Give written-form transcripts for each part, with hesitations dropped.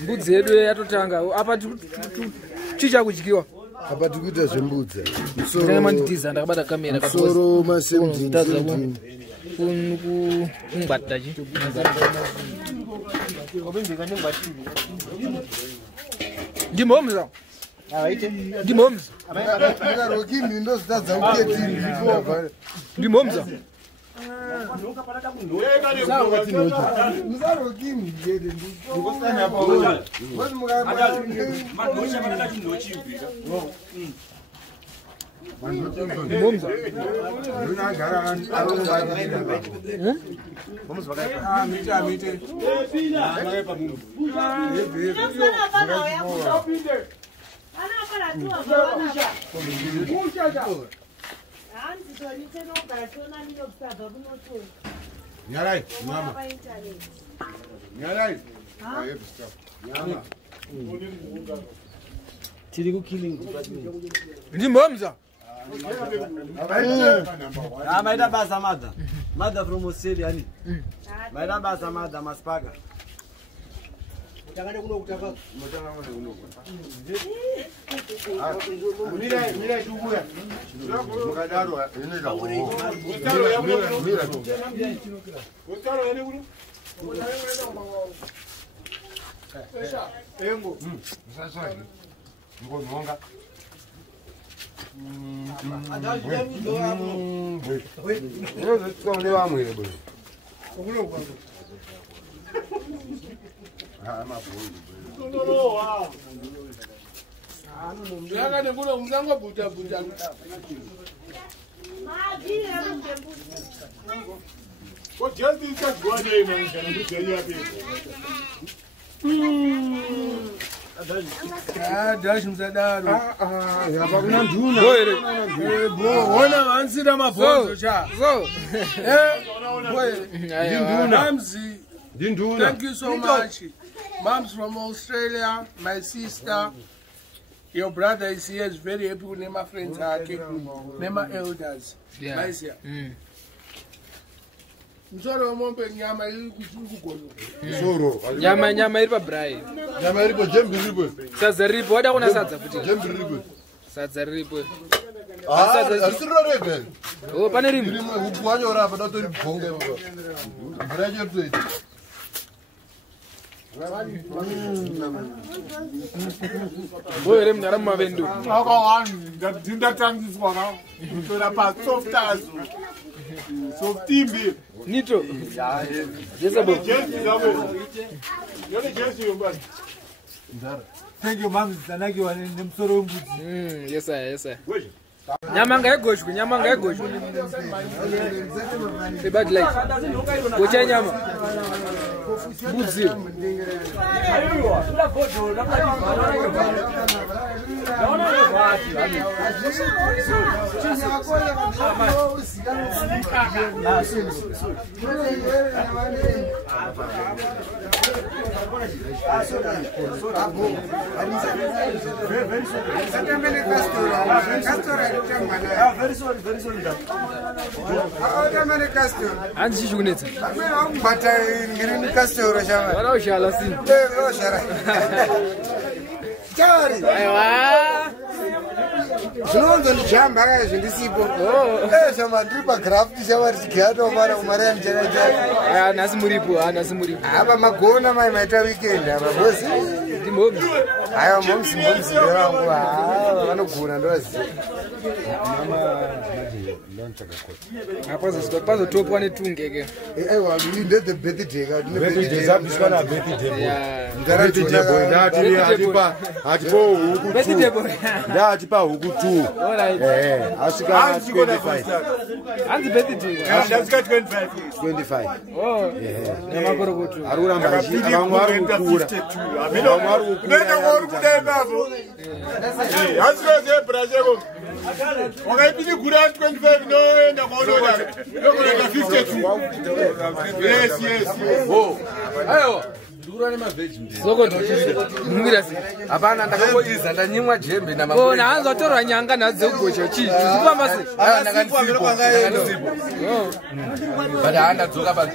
mbudzi yedu yatotanga apa chicha kudyiwa apa tikuita zvembudzi ndamanditiza ndakabata kamera musoro masemutadza kungwatachi ndimomza ndimomza akarokimi ndozitadza uketini ndimomza Nyarai, mama. Nyarai. Tiri ku killing department. Ndimomza. Maida basa madha. Madha from Australia yani. Maida basa madha maspaga. Utangane kuno kutaka. Mira tukuya. Mukadaro inoita. Engo. Sasa. Ngononga. Dash mzadaro. Yakuna nduna. Bona vansira mabhonzo cha. Ndinduna. Thank you so much. Mom's from Australia, my sister. Your brother is here, is very happy with my friends, my elders. Nice here. Msoro mombe nyama ili kuchukua. Soro. Nyama iri pabrai. Nyama iripo jembe ripo. Sadza ripo wada kuna sadza futi. Jembe ripo. Sadza ripo. Asirorege. Oh pane rimwe. Rimwe ukuwanyora apa datori bhonge baba. Braje tete. Boyere mnyara mavendu. Ndatangiswa ka. Tora pa softers. Softimbi. Nito. Jesa bo. Thank you mom, thank you nemsoro mbudzi. Yes sir. Nyama ngayegoshwe, nyama ngayegoshwe. The bad life. Kocha nyama. Mbudzi. Very sorry. Anzi shugunetsa. Bata ngirini kasoro shama. Wala ushala sini. Shara. Chari. Aiwa. Zvinondo ndijamba kaya zvindisipo. Shama ndiripa graft shama richigato mara umare mjana jana. Nasi muripo. Apa magona maita weekend apa bosi. Ndimomzi. Hayo momsi wangu. Vanogona ndoziva. Apazo topwa netungeke. Aiwa ndinde the birthday ka. Birthday zabiswa na birthday. Yeah. Atipa huku Birthday boy. Atipa huku 2. Alright. Asika 25. Anzi birthday. Ndasika 25. 25. Oh. Nyamakorokotu. Aruramba achiti vamwari kukura. Vamwari kukura. Nenda uri kudenga hapo. Asika brajeko. Wakaipiti kura 25 noenda kwaonona. Nokuenda 52. Yes. Oh. Ayo. Ndikura nemaveji Zokoti. Mungira sei. hapana ndakangoiza ndanyimwa jembe Oh, naanza kutorwa nyanga nadzogocha chi. Zvifamba sei. but handadzoka pa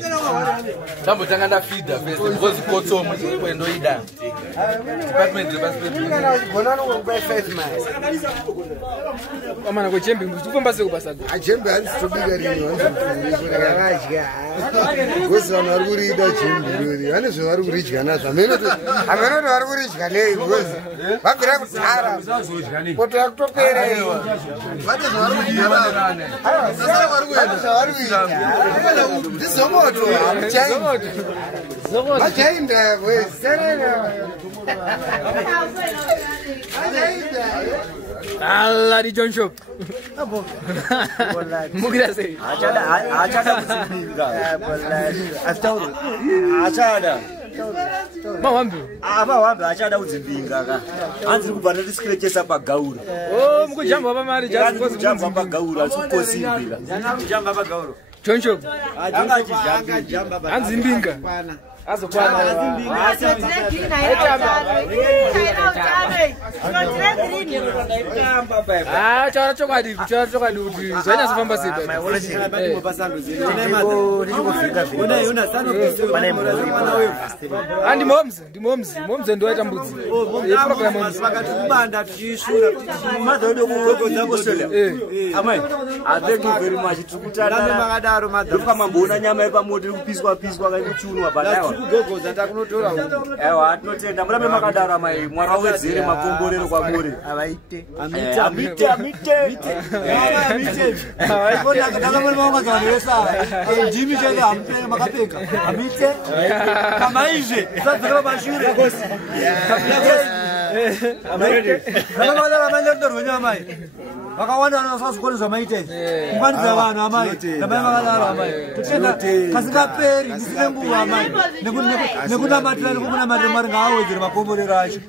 ndambotanga ndafidha first because kotsomo kwendoida department gona nongwa 5 miles Amana ko chembe zvifamba sei kubasa. ajembe handitobika rimwe vakadya gosi vanhu vari kurida jembe rori vane zvavari kuridya nazvo amenoti vari kuridya nei gosi vabvira kudhara poto yakutopera vane zvavari kuita ndizomoto vachainda serena Allah di John Shop. Mungira sei. Achada kusimbinga. Achada. Mawambi. Mawambi achada kudzimbinga ka. Hanzi kubva ndiskrechesa pagauro. Oh, mukujamba pamari just because kujamba pagauro asikuposimbika. Kujamba pagauro. John Shop. Jamba Hanzi mbinga. Azokwana. Chara chokwadi kuti zvanyazofamba sei. Ndimomze ndoita mbudzi. Program vakatibanda tichishura madhodo kugogodza kosola. Amai, thank you very much. Tikutana makadaro madhodo. Kamambona nyama yepamoto ikupiswa kaikuchunwa badawa. Kugogodza takunotora. Ewa, tinotenda murambe makadaro amai. Mwari wawedzere makomborero kwamuri. Avaite. Amite. Bona kadamwe mawanga zvesa. Jimmy chenge ampe makapeka. Amite. Kama izve. Sadzira mashure kosi. Vakamadara mandorwa nyamai. Vakawanda vanosazvikoni zvamaite. Kungwanidza vanhu amai. Namai vakadaro amai. Tochenda kasingaperi musine nguva amai. Nekunamatira nekumunamatira Mwari ngaawedzere makomborero acho.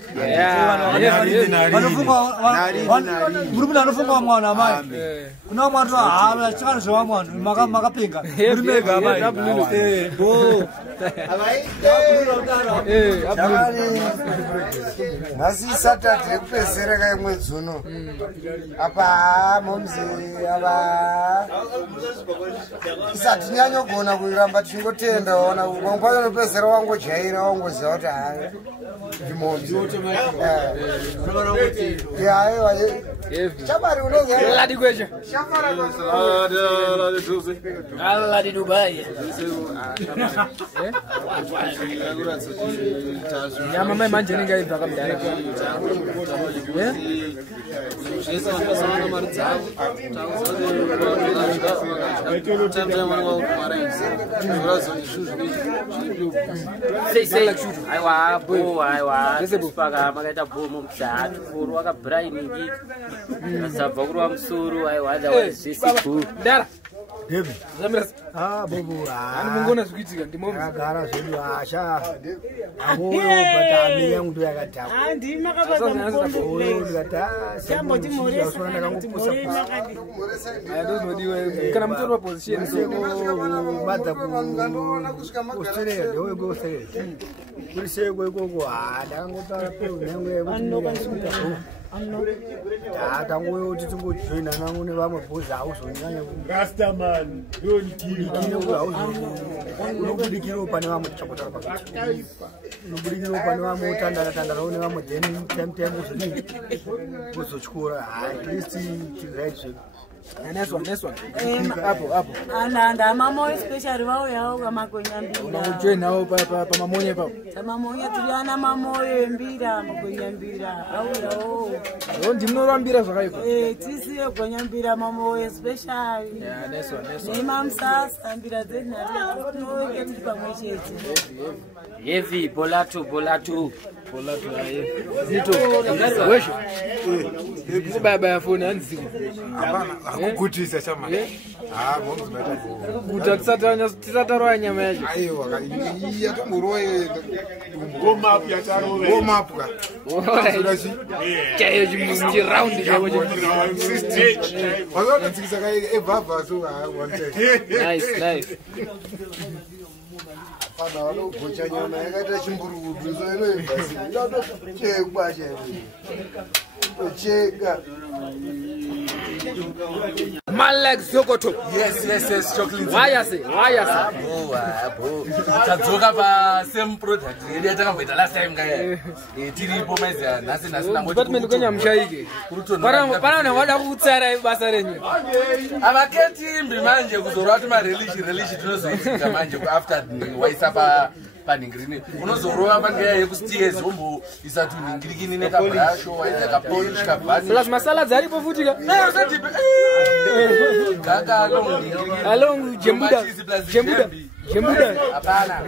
Muri munhu anofunga mwana amai. Kuna Mwari haana chikano zvevamwana makapenga. Muri mega amai. nhasi Saturday kupedzisira kai mwedzi uno apa momzi ava isati nyanyogona kuramba tichingotenda ona mangwana unopedzisira wangojaira wangoziva kuti hai ndimomzi aiwa shamari Ladi kwesha. Ladi Dubai. Ya mama manje ninga ibva kamdara. Aiwa bo aiwa sipaka makaita bomo mutatu furu wakabrainingi asabva kurwa musoro aiwa adawazvesiku Dara. Devi. Zamiras. Bobo. Ani mungona zvikuitika ndimomu. Agara zvedu asha. Amoyo patami yangu ndo yakatapa. Andi makababa mkombo. Ndikata. Jambo timoresa. Ayadozodiwe kana mutorwa position madza kusere ndowe gosere. Kurise kwekoko ndakangotara pe nyangwe kuti tangoyo kuti tingojoina nangu nevamwe bhozi hauzonyanya Rastaman, don't kill unobudikiro pane vamwe tichakotara pakati unobudikiro pane vamwe utandara une vamwe then time uzodini uzotyura at least tiright zvedu neswa apo Ananda mama especially vauyawo kamagonyambira. unojoinawo pamamonye papo Mamonya turiana mamoyo embira magonyambira auyawo. Ndimunorambira zvakaipa. Tisiye gonyambira mamoyo especially. Neswa. Imamsasa mbira dzenhari tinoke tiri pamwe chete. Heavy bolatu aye. Zito. Wesho. Kubaya phone anziko. Hapana, akugutisa chama. Momzi baita. Kuguta tisatarwa nyama yacho. Aiwa, yatomburoye Warm-up yatarove. warm-up. Chayo chimunji round chavo cho. Wazotsikisa kai ebhabha so I wanted. Nice. Pana wanogocha nyama yakaita chimburukutu soinochekwa cheka Malex Sokoto. Yes, chocolate. Why I say? Tadzoka pa same product. Yedi atakamboita last time guy. Tiripo maiza nasi ngoti. Department kwenye mshaike. Para wada kutsara basa renyu. Abaketi imbi manje kuzorati ma relish tunozoita manje after waisa paningrini. Unozorova pangeya yekustiers hombo isatu ningirikini nekabrasho waisa kapolish kabani. Plus masala dzaripo futika. Gaga along Jembuda. Hapana.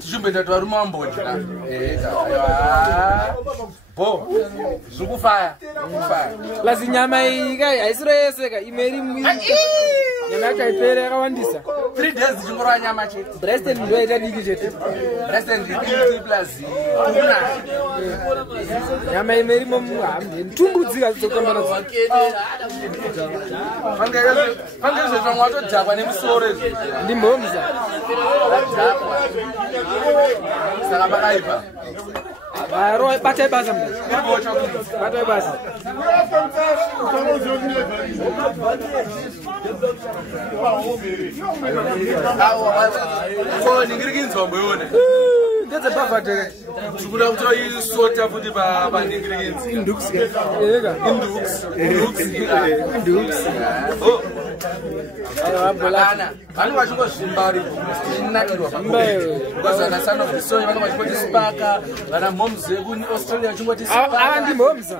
Tuchumbenda twa rumamboni na. Bo. Zukufaya. Plus nyama ikai aisireyeseka imeri nyama yacho ipere yakawandisa 3 days chingorwa nyama chete. Breast ndo yaita diki chete. Breast ndiki plus tuna. Nyama imeri ntumbudzika dzokambana dzake. Pange zvamwato dzakwa nemusoro izvi. Ndimbomza. Saka pakaipa. Roy batai basa mda. Batai basa. So ningiriki nzombo yone. Ndeze bafate. Zikuda kuti isota futi pa ningiriki. Indux. Ega. Indux. Oh. Abana. Vanhu vachingozvimbari tinakirwa Mbewe. Ukazana sana kusonya vanhu vachingoti spaka, vana momze kuni Australia vachingoti spaka. Andi momza.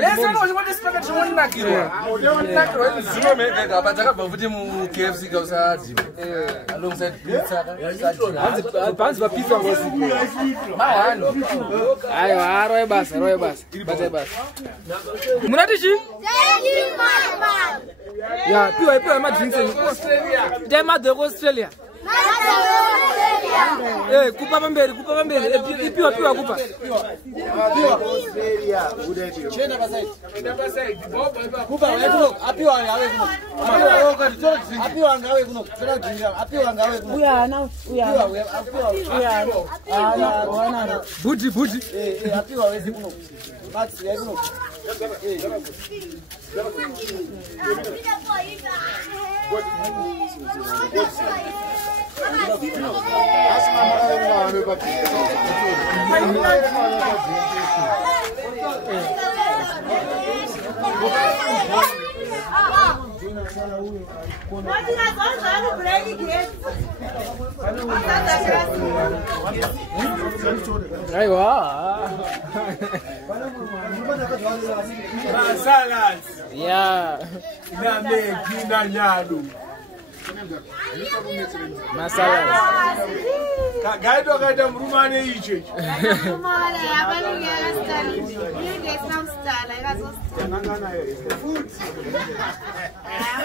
Lesa vachingoti spaka tinonakirwa. Tinonakirwa zvino mega patakabva futi mu KFC kausadzi. Alongside pizza. Banzi va pizza ngozi. Mahano. Ayo roy basa. Batai basa. Munati chi? Ya, piwa ma drinks in Australia. Tema de Australia. Kupa pamberi. Piwa kupa. Australia, good idea. Chena basai. Kupa wewe apiwa ngawe kuno. Apiwa ngawe kuno. Tena jinga. Apiwa ngawe kuno. Uyana. Buti. Apiwa wewe kuno. Max wewe kuno. Yeah. Masala. Gaito kaita mrumane ichi. Mrumane yabalungela style. Yinge some style ayikazostyle.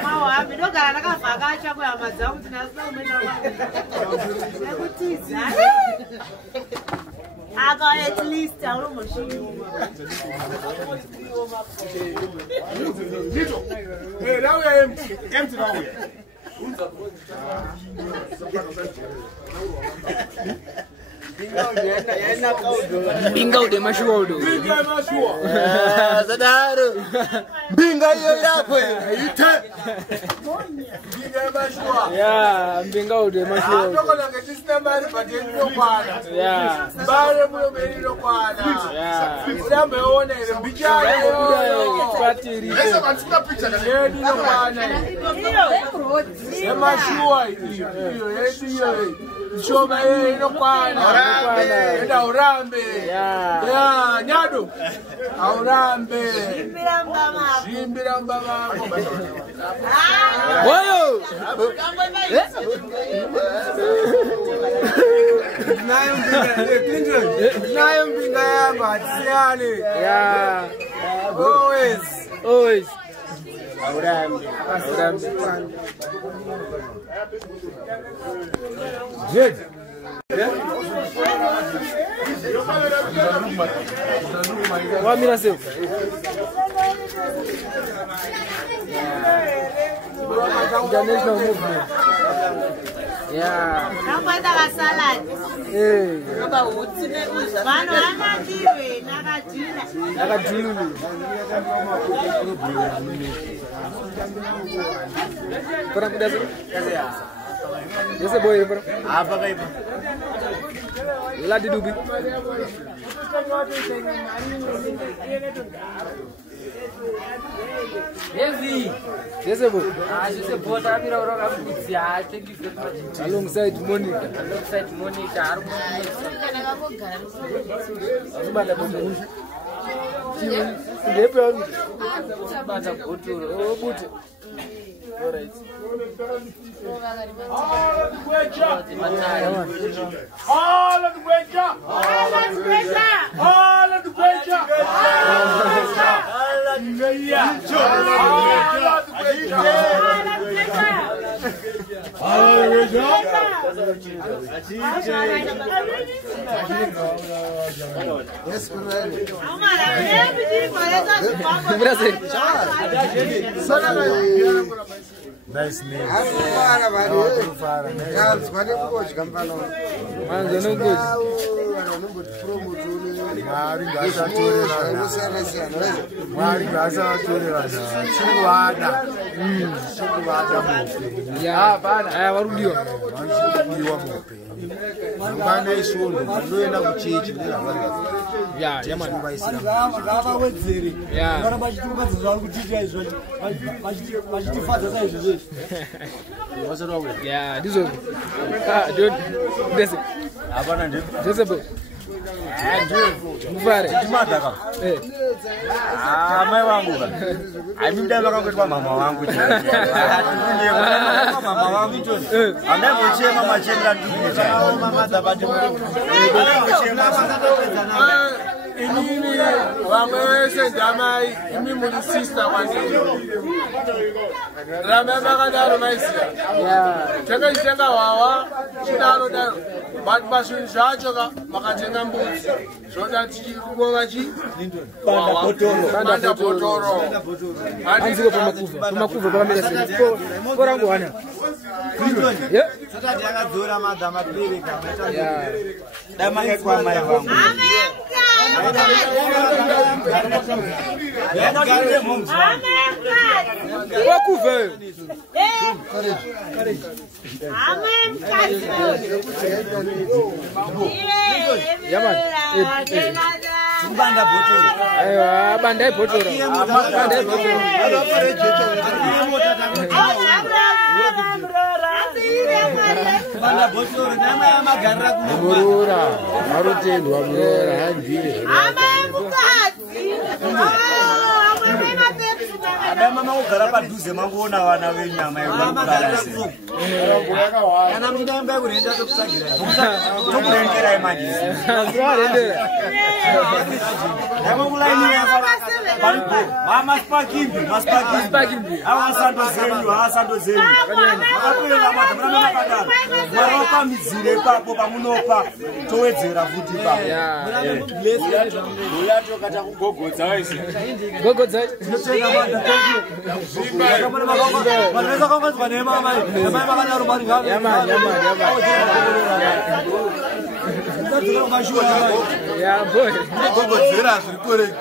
Mawabi ndogara nakavhakacha kuyamaza kuti nasoumena nekutiza. Aka at least awunomushinga. Now we are empty now we. Binga ude mashuodo. Zadaro. Binga hiyo yako ite. Binga mashua. Yeah, binga ude mashuodo. Ndoko langetisina mali patendo kwana. Yeah. Bare mulo melilo kwana. Yeah. Udameona ile mbichana yo. Patiri. Esa kantika picha na yedi no kwana. Hiyo. Mashua hiyo. Hiyo. Shoma yeye no kwana. Enda urambe. Yeah, nyado. Aurambe. Shimbira mbama. Oyo. Nayo mbinga yangu hatiani. Yeah. Always. Aurambe. Jed. Wamira seu. International movement. Yeah. Nakwenda ka salad. Ngoba uthi nekudla. Bano anandiwe nakajina. Nakajululu. Pernah kuda sih? Biasa boy pernah. Apa kayak itu? Ladi dubi. Yes, boy. Just a boat. I'm going to go. I think you could. Alongside Monica. Alongside Monica. Nice name. Yeah, this one. Dude, this is. This is. Mufare. Mai wangu ba. Ami mdaba kangu kwa mama wangu. Mama wangu tu. Anda moche mama chenda tu. Mama dabati. Inini wamewese ndamai imi muli sister wangu. Ramema kadaro maisia. Cheka itenga wawa chidaro daro. But basun shachoka makatenga mbuzi. So that chikuwa chi Banda potoro. Anziko pamakuva pakamera sisi. Korangu wana. Yeah. Sasa yakadzora madama pirika. Yeah. Dama kwa mai wangu. Wakuve. Banda botoro. Ayo, banda botoro. Banda botoro. Banda botoro nama ya magara kumurura. Marutendo amurura handire. Ada mama ugara padhuze mangoona vana venyama yekugarasi. Kana mudamba kurenda tokusagira. Tokurengera imajisi. Zvarendera. Yamulaini yapa. Mama spakimbi, maspakimbi. Awasando zenyu. Akakuye namata mwana makadaro. Maropa mizire papo pamunopa. Towedzera futi papo. Uyato kata kugogodza waisi. Gogodza. Vanaweza kama vanema mai. Mai makana rumani ngapi? Yama. Yeah, boy. Gogodzera zviri correct.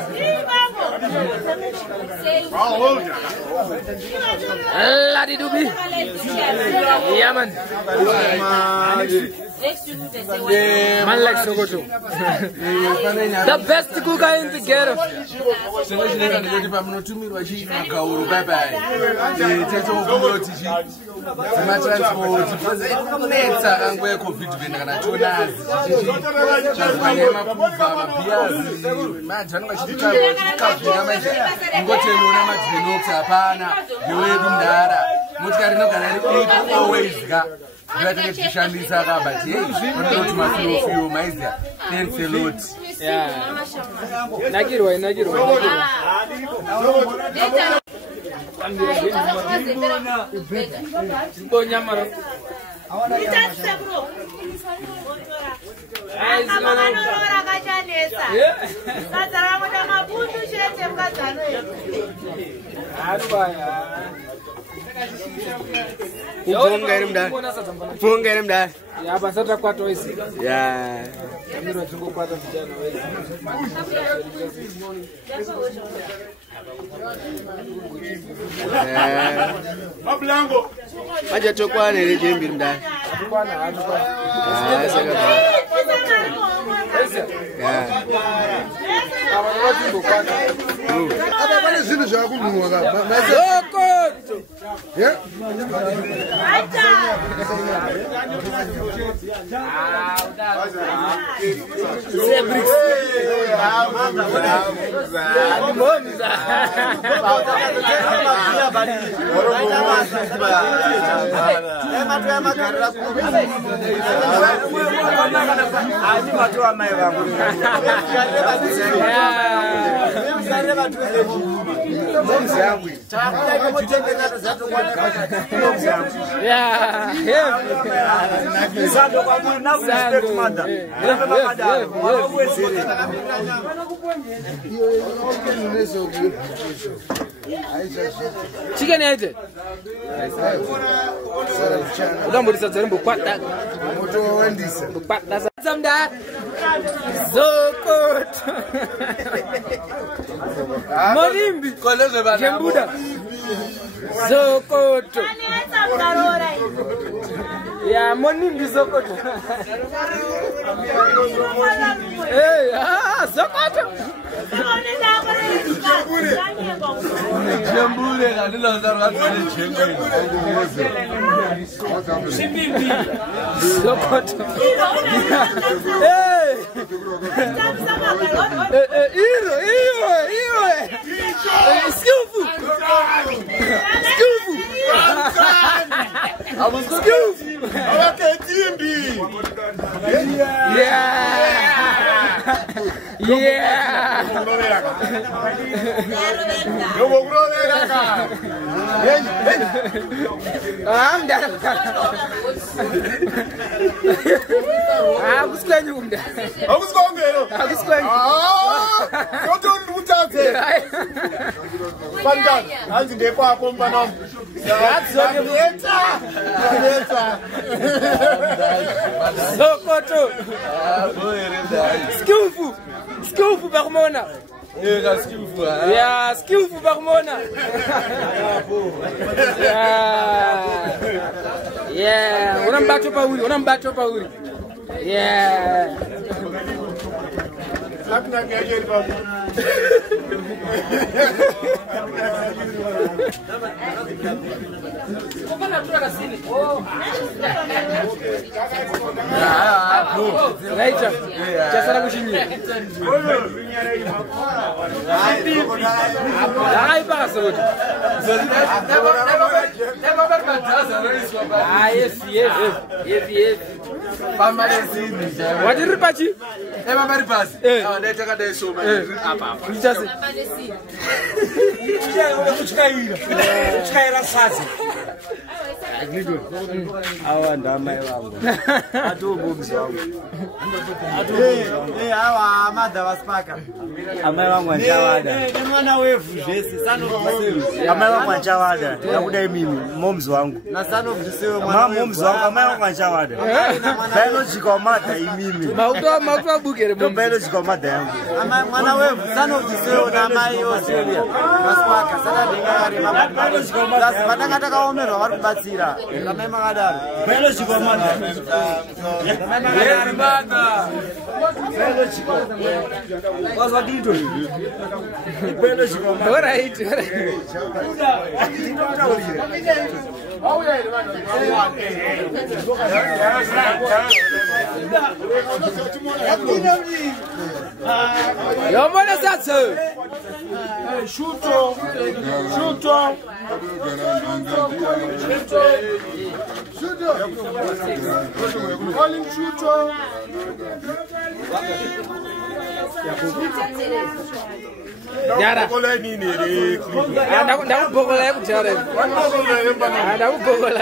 Ladi dubi. Yeah, man. Man like Sokoto. The best cooker in the ghetto. You have to get Shandisa, but hey, Maizia. Thanks a lot. Yeah. Nagirwa. Kufunga ile mda. Kufunga ile mda. Ya basa takwata wezi. Ya. Kamera tungo kwata vijana wezi. Mablango. Aje tokwana ile jembi mda. Kwana hatu kwa. Ah, saka. Ya. Abana tungo kwata. Aba bane zvinhu zvakunhuwa ka. Zokoto. Yeah. Chicken aje. Udamburisa dzarembo kwata. Moto wandisa. Kwata samda. Zokoto. Monimbi kolezwe bana. Gembuda. Zokoto. Ya monimbi Zokoto. Hey, Zokoto. Jembure kanilo zarwa jembure. Simbimbi. Zokoto. Hey. Iyo. Skillful. Zokoto. Skillful Barmona. Yeah, skillful Barmona. Yeah, unambato pauri. Yeah. Later. Chasara kushinyira. Hai basa wote. Yes. Pamalezini. Wadiri pachi? Ema mari pasi. Ndaita kada shoma apa. Kuchase. Kuchikaira sazi. Awa ndama yangu. Atobomzi wangu. Awa amada vaspaka. Amai wangu anjawada. Ni mwana wevu zvese sano kusewe. Amai wangu anjawada. Yakudai mimi momzi wangu. Na sano kusewe mwana wevu. Momzi wangu amai wangu anjawada. Biological mother imimi. Mauto bukere Ndo biological mother yangu. Amai mwana wevu sano kusewe na mai Australia. Vaspaka sana ndingari mabadi. Vananga takaomerwa vari kubatsira. Kamai makadaro. Biological mother. Biological. What's what you do? Biological mother. All right. Yomona satso. Shuto. Calling Shuto. Yara. Ndakubokola kujara. Ndakubokola.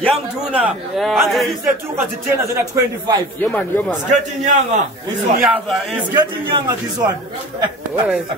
Young tuna. And the two at the 10 as 25. Yo man. It's getting younger. This one. It's getting younger, this one. What is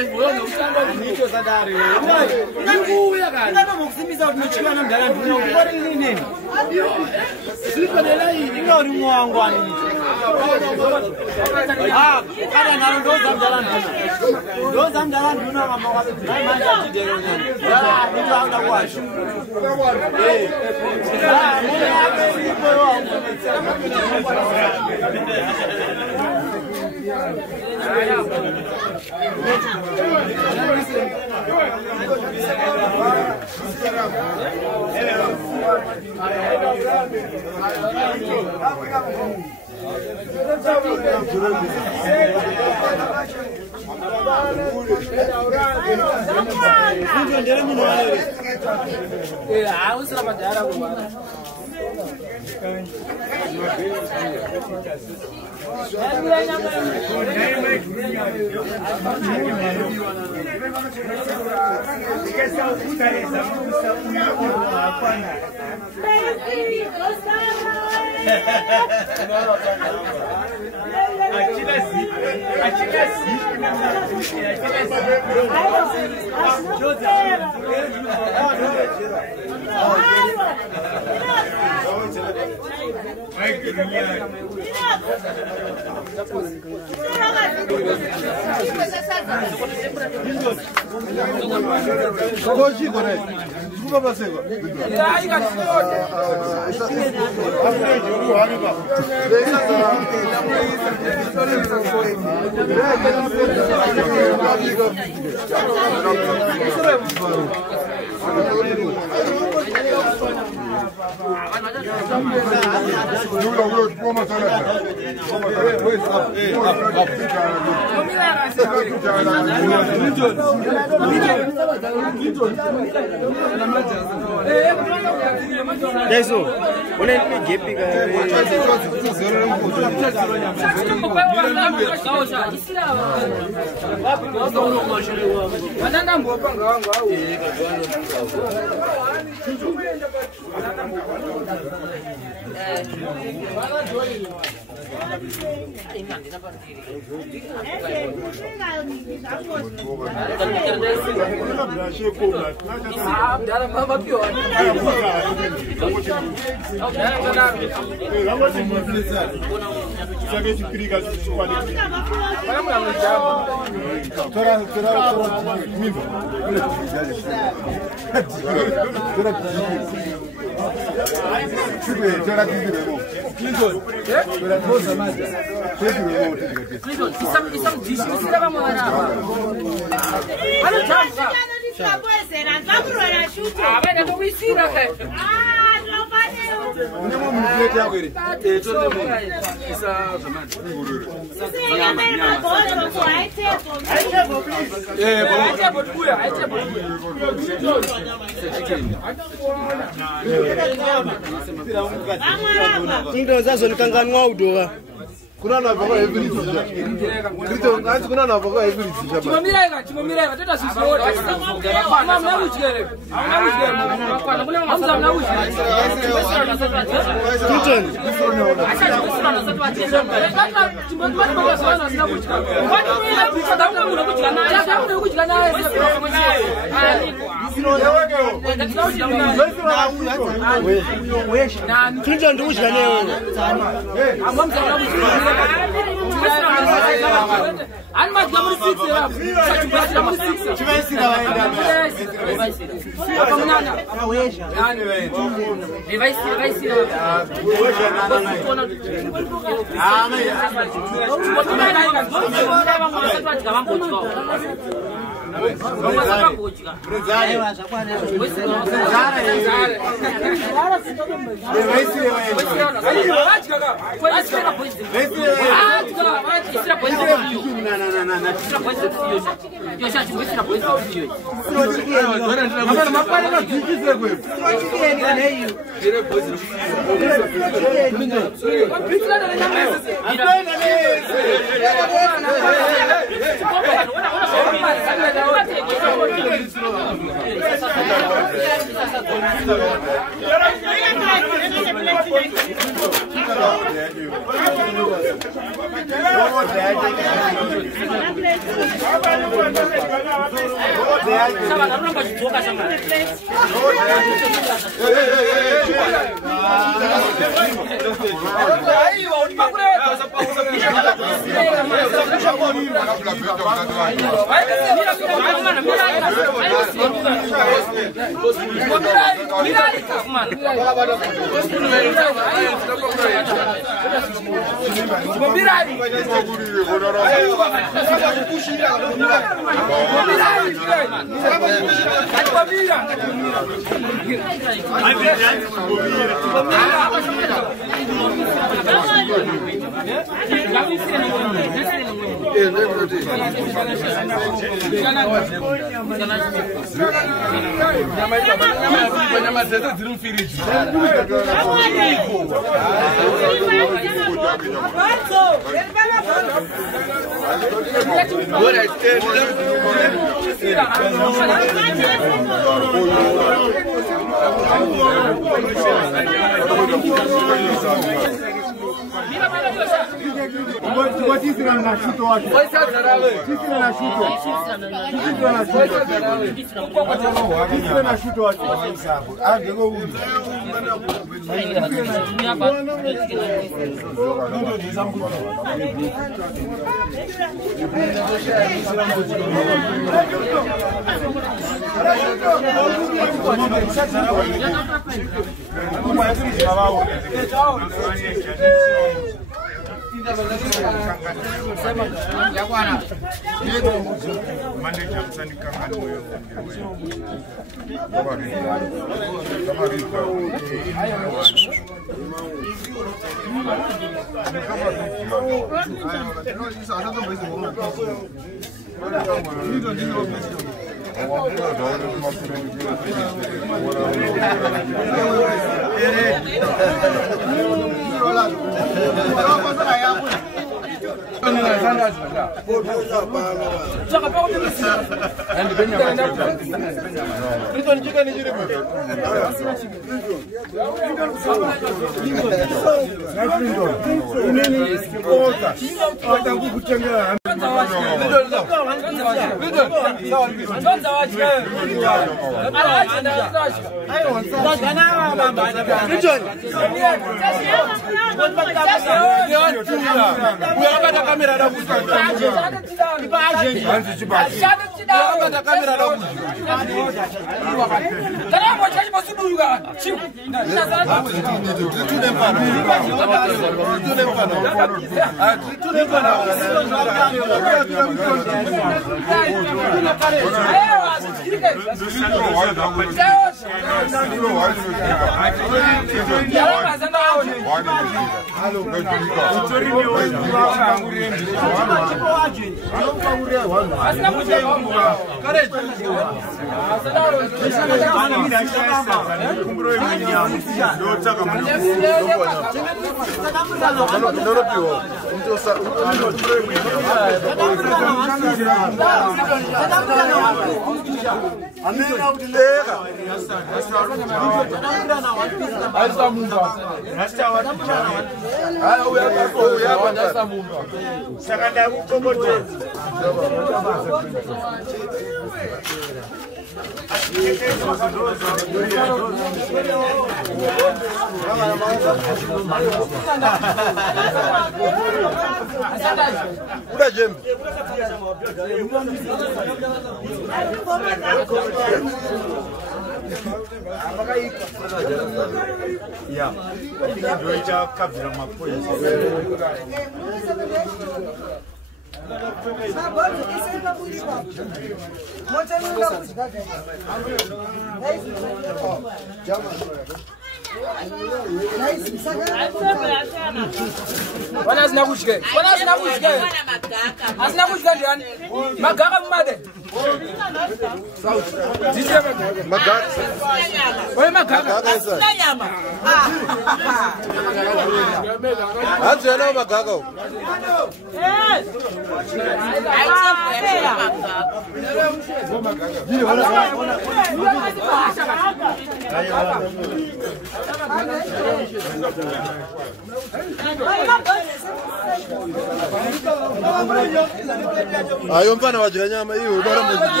Ayo mfana wajira nyama hiyo bora muziki.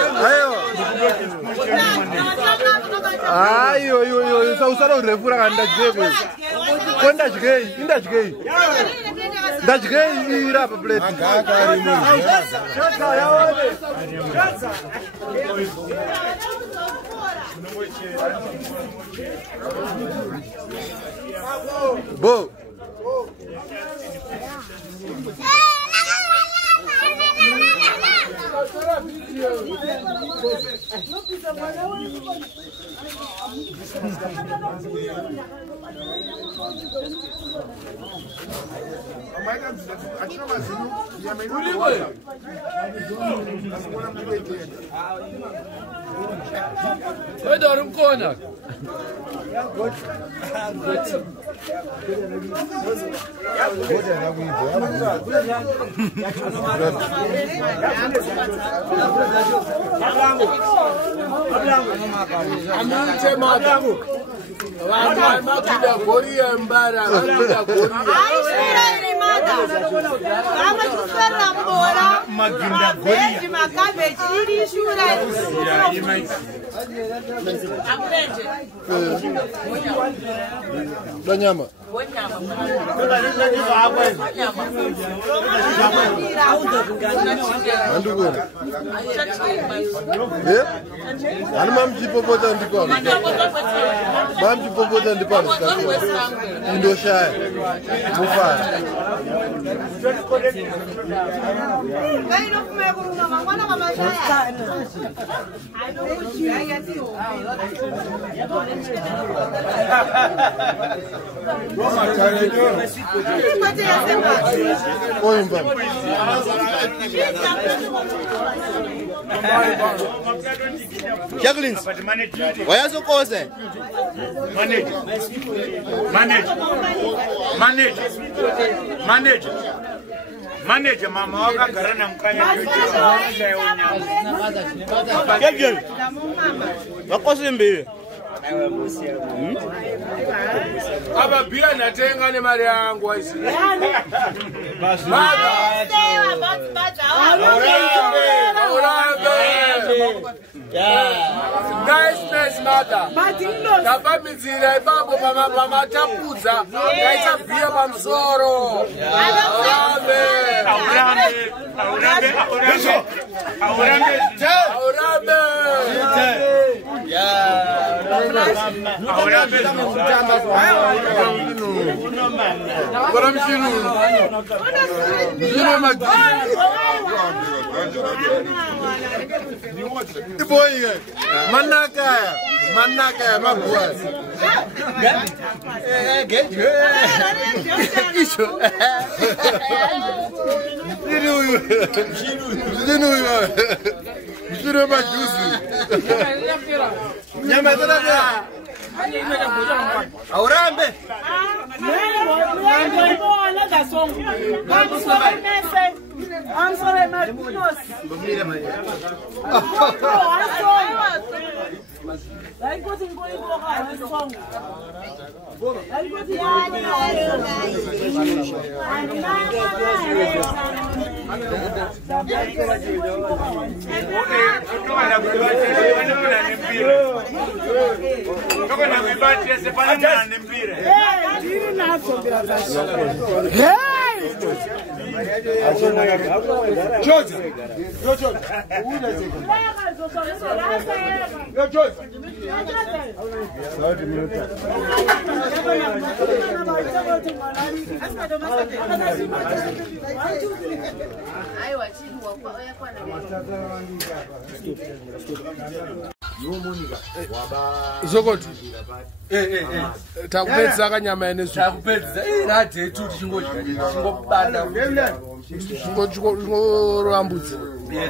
Ayo sausara urefura kanda jekwe. Kwenda jikei, inda jikei. Nda jikei ira pa plate. Ngaka ari mu. Bo. Oi, dorm kona. Nyama. Ani mamji popota ndiko. Mamji popota ndiko. Indo shaya. Mufara. Jacqueline, why are you so close? Manage, mama wakagara namukanya Jacqueline, wakosi mbili. Aba bia natenga ne mari yangu aisi. Nice mother. Tapa mizira ipapo mama tapuza. Kaita bia pamsoro. Manaka, my boy. I'm sorry, my goodness. Like what's going on? Zokoti. Takupedza kanyama ene zvo. Takupedza. Rade tu chingodya. Chingobanda. Chingorambudza.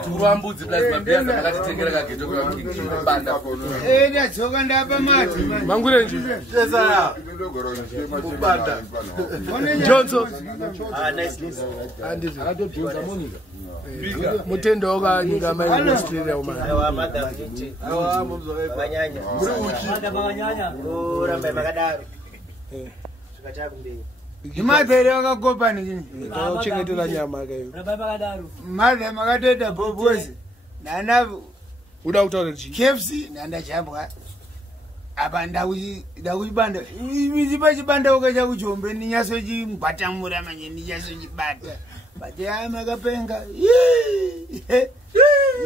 Turambudzi plus mabia akatitengera kageto kwa chingobanda. Ndadzoka ndapa mati. Mangurenji. Sesa. Kubanda. Johnson. Nice. Anditi. Akatodhonza Monica. Mutendo wakanyika mai Australia umana. Awa madam nti. Awa mumzoka. Banyanya. Banyanya. Uramba makadaro. Chikachaku mbili. Imadhere wakakopa nini? Uchengetera nyama kayo. Ramba makadaro. Madhe makatoita bobozi. Nana uda kutaura chi? KFC nanda chambwa. Apa ndakuchibanda. Ichipa chibanda ukacha kuchombe ninyaso chimbatamura manje ninyaso chibata. Bate amakapenga.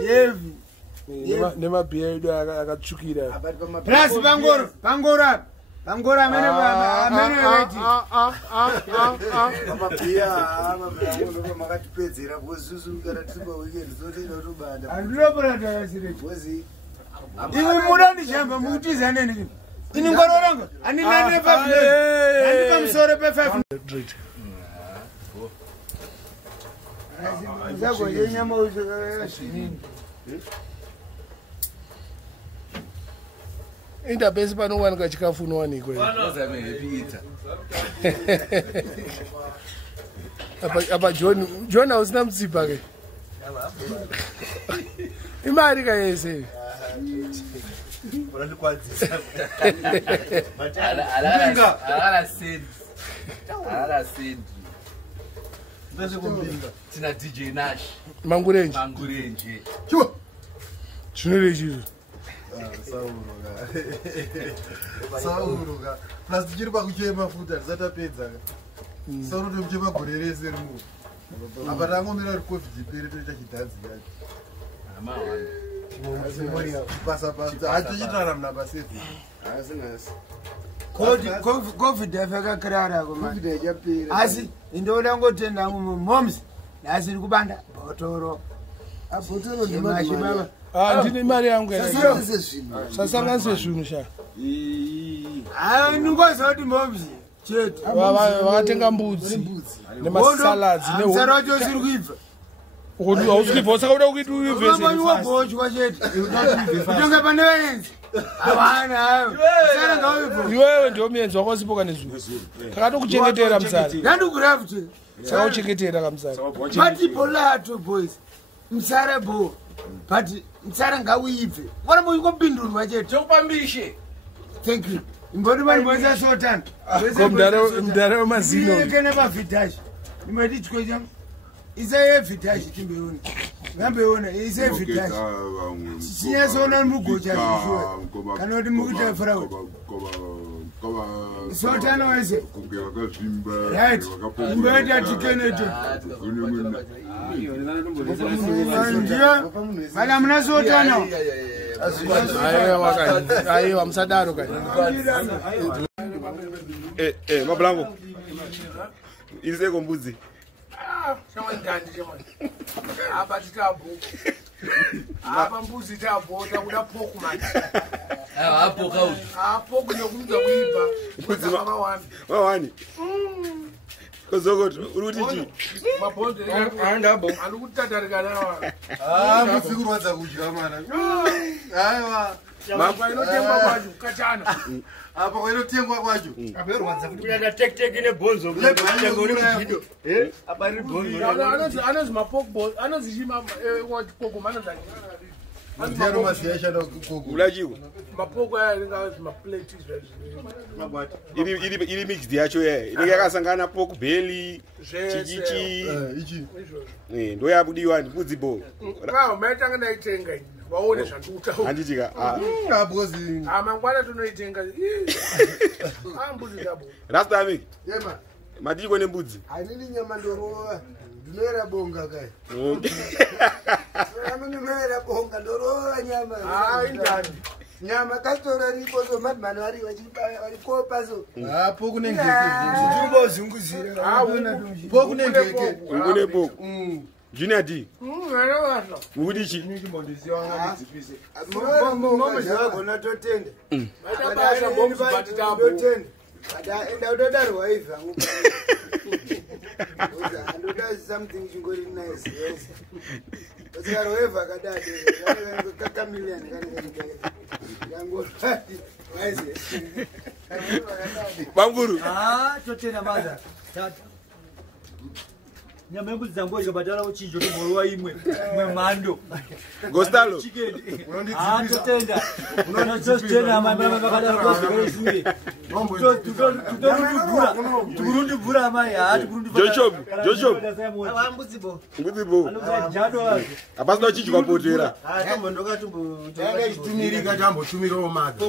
Yevi. Nemabhiya edu akatsvukira. Plus pangoro apa. Pangora amene weti. Mabhiya makatipedzera kuzuzu kana tiripa weekend zote inotobanda. Andilopora ndakasire. Iwe muda ndishamba mutiza nene. Ini ngororanga. Ani nane 500. Ani pamsore pe 500. Zako yenyama uzakashini. Inda besi panowanika chikafu unowanikwa. Apa John hausina mutsipa ke. Imari ka yese. Alala sendi. Tina DJ Nash. Mangurenji. Chuo. Chinere chizo. Sauruka. Plus tichiri pakuchema futa tisatapedza. Sauruka tomuchema gore rese rimu. Apa tangomira ri COVID ipere toita chidhanzi yacho. Pasa pasa. Hatichitara muna pasefu. covid yafakakarara covid yachapera asi ndoda ngotenda moms asi ndikubanda bhotoro abhotoro ndimashibaba ndine mari yangu sasanganise zvinhu sha ningoziva kuti moms chete vakatenga mbudzi nemasaladzi msara wacho usiri kuibva hausikuibva saka uda kuiti uivheseiwobochwa chete utonga pane vaenzi havana hayo sara ngauibva iwewe ndio muenzi wakasipoka nezvinhu takatokuchengetera msari ndandikurafuti saka uchengetera kamsari patipolato boys msara bo but msara ngauibve waramboikopindurwa chete tokupambishe thank you mboni vanhu vose sotana mdare wemazino kene mavhitashi imati chikwecha isayevhitashi timbeona ngambeona isayevhitashi sinyasoona mugocha zvishuwa kana kuti mukuita fraud sotana wese right imbeita tikenete ndio mala mna sotana aiwa musadaro kai mablango iseko mbudzi chamandandi chamani apa titabo apa mbuzi tabo takuda poku mani apoka uti apoku nokumudza kuipa mbudzi mawani kozokoto uri kuti chi mabhonzo andabo ari kutatarikana mbudzi kurwadza kudya mana aiwa apa inotengwa kwacho kachana apa kwainotengwa kwacho aperwadza kuti kuenda tekiteki nebhonzo kutenga uri muchido apa iri bhonzo anozi mapokbo anozi chima poko ulachiwo mapoko aya ringazi maplate iri mixed yacho ye inenge yakasangana poku beli chichichi ndo yabudiwa mbudzi bo maitanga ndaitenga waone zvandiutaura handitika mangwana tonoitenga mbudzi dabo rastami madiko nembudzi hanini nyama ndorova ndinoera bonga kai aminoera bonga ndorova nyama indani nyama katora ripo so madmani vari vachikopa so hapo kunenge timbozunguzira po kunenge ngune po Junior D. Udi chi. Mama zagona totenda. Matabasha bomb batita totenda. Enda udodarwa hivi angu. And does something chingori nice. Yes. Bazaro eva kadade. Kaka million yangu. Wazi. Banguru. Totenda maza. Tata. Nyama mbudzi dzangu ikabatala uchinjo tomborwa imwe mando Gostalo totenda unototenda mama bakadala kwazikole shure tukurundi bvura mai Joshua mbudzi bo jado apasina uchinjwa potera tomboka tumirika tambotumirawo madzi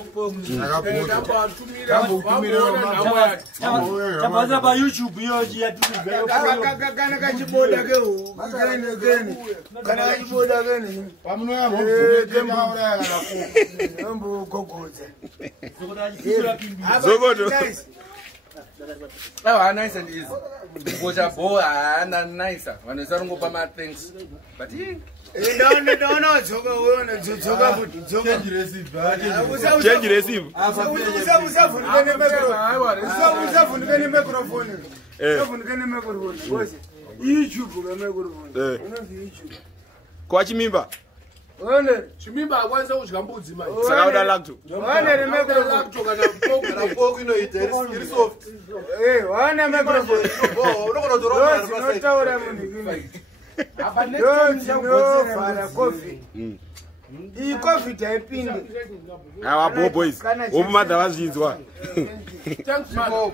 tapaza pa YouTube yoji kana kachiboda ke kana kachiboda ke pamunoya mbo gogodza zogodo nice and easy ngocha bo nice vanosarongopa ma thanks but Don't zoga uone zoga futi zoga change receive usafunika ne microphone usafunika ne microphone bosi YouTube ga microphone unozi YouTube kwa chimimba one chimimba akwanisa kudya mbudzi mai saka uda lacto one re microphone kana poku inoita iri soft one microphone unokona dora unotaura munhu apa next time coffee iyi coffee taipinde awa boys obu madha vazvinzwa thanks man